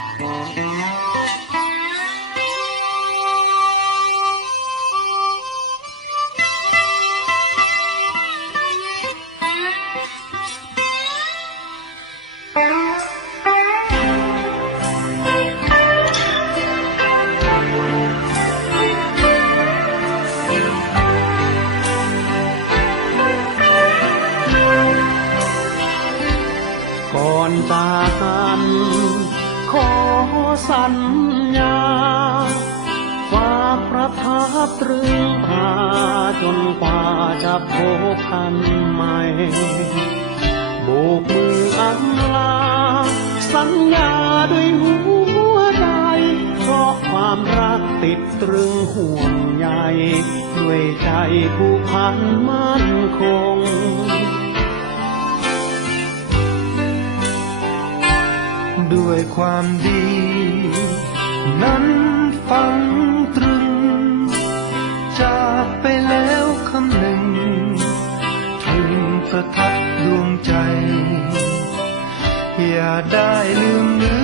ก่อนจากกัน สัญญาฝากประทับตรึงตาจนกว่าจะพบกันใหม่โบกมืออำลา สัญญาด้วยหัวใจเพราะความรักติดตรึงห่วงใยด้วยใจผู้พันมั่นคง ด้วยความดี นั้นฟังตรึง จากไปแล้วคำหนึ่งถึงประทับดวงใจ อย่าได้ลืมเลื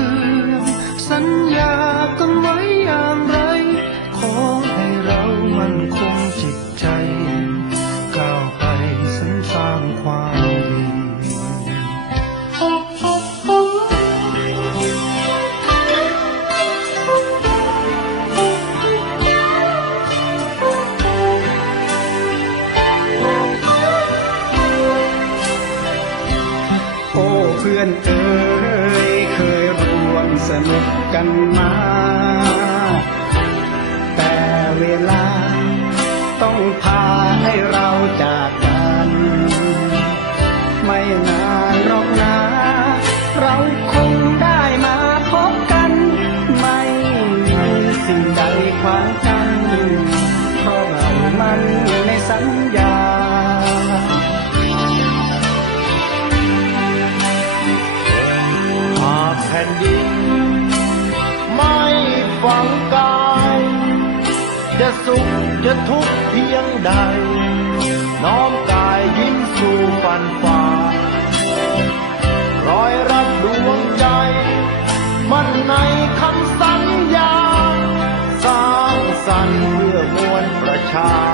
อนสัญญากันไว้ นุกกันมา แต่เวลาต้องพาให้ ว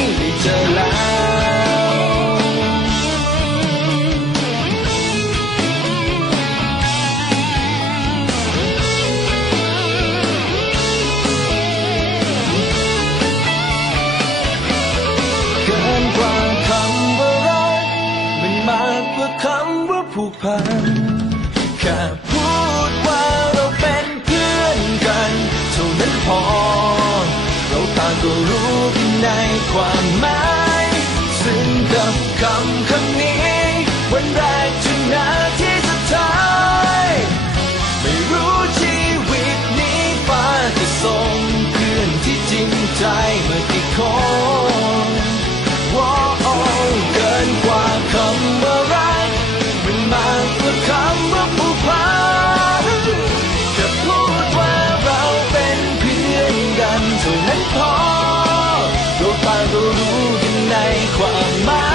อ เราต่างก็รู้กันในความหมาย ซึ่งกับคำคำนี้วันแรก quite mine.